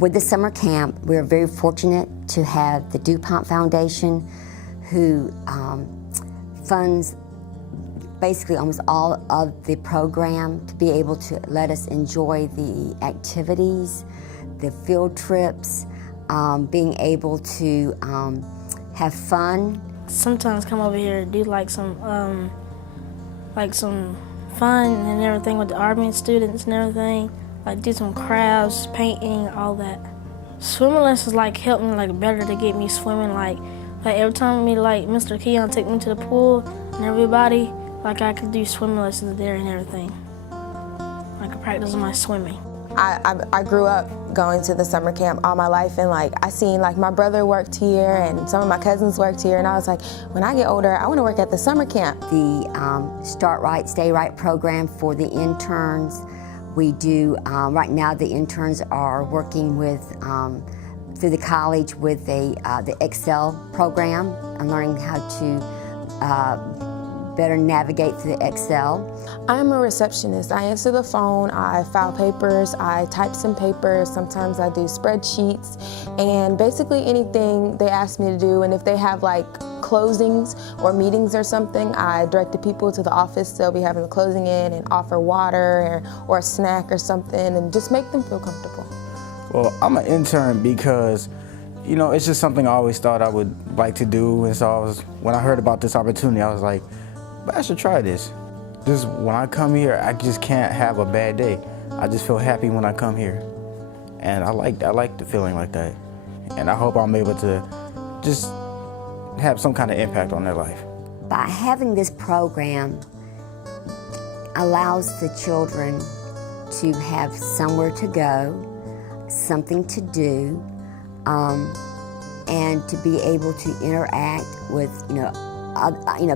With the summer camp, we're very fortunate to have the DuPont Foundation, who funds basically almost all of the program to be able to let us enjoy the activities, the field trips, being able to have fun. Sometimes come over here and do like some fun and everything with the Army students and everything. Like do some crafts, painting, all that. Swimming lessons like help me like better to get me swimming. Like every time Mr. Keon take me to the pool and everybody, like I could do swimming lessons there and everything. I could practice my swimming. I grew up going to the summer camp all my life, and I seen my brother worked here and some of my cousins worked here, and I was like, when I get older, I want to work at the summer camp. The Start Right, Stay Right program for the interns. We do, right now the interns are working with, through the college with the Excel program and learning how to better navigate through the Excel. I'm a receptionist. I answer the phone, I file papers, I type some papers, sometimes I do spreadsheets, and basically anything they ask me to do. And if they have closings or meetings or something, I direct the people to the office. They'll be having the closing in and offer water or a snack or something and just make them feel comfortable. Well, I'm an intern because it's just something I always thought I would like to do, and so when I heard about this opportunity, I was like, but I should try this. Just when I come here, I just can't have a bad day. I just feel happy when I come here, and I like the feeling like that, and I hope I'm able to just have some kind of impact on their life. By having this program allows the children to have somewhere to go, something to do, and to be able to interact with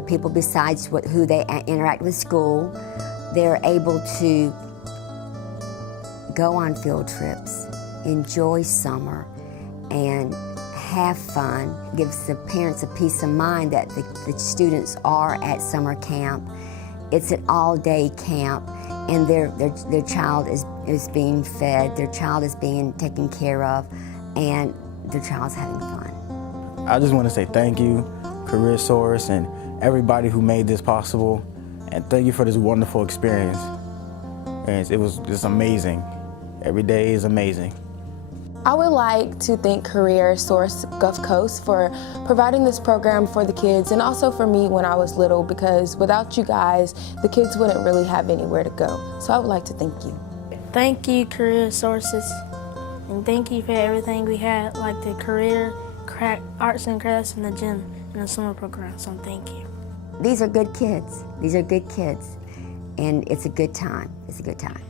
people besides who they interact with school. They're able to go on field trips, enjoy summer, and have fun. Gives the parents a peace of mind that the students are at summer camp. It's an all-day camp, and their child is being fed, their child is being taken care of, and their child's having fun. I just want to say thank you, Career Source, and everybody who made this possible, and thank you for this wonderful experience. And it was just amazing. Every day is amazing. I would like to thank Career Source Gulf Coast for providing this program for the kids, and also for me when I was little, because without you guys, the kids wouldn't really have anywhere to go. So I would like to thank you. Thank you, Career Sources, and thank you for everything we had, like the career, arts and crafts, and the gym, and the summer program, so thank you. These are good kids. These are good kids, and it's a good time. It's a good time.